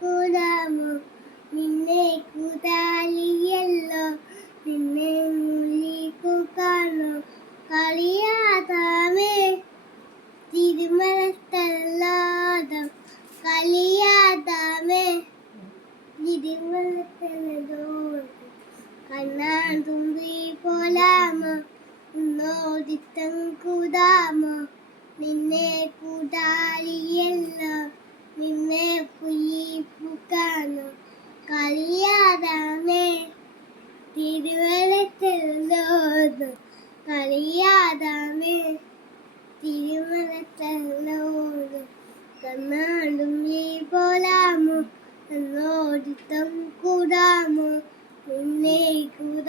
കൂടാമോ നിന്നെ കൂടാലിയല്ലോ നിന്നെ മുള്ളിക്കു കാണോ കളിയാതാമേ തിരുമലത്തല്ലാതം കളിയാതാമേ തിരുമലത്തലതോട് കണ്ണാൻ തുമ്പി പോലാമോ നോദിത്തം കൂടാമോ നിന്നെ കൂടാലിയല്ലോ നിന്നെ പുയ്യിപ്പുക്കാനോ കളിയാതാമേ തിരുവലത്തലോട് കളിയാതാമേ തിരുമലത്തലോട് കണ്ണാടും ഈ പോലാമോ എന്നോടിത്തം കൂടാമോ നിന്നെ കൂടാ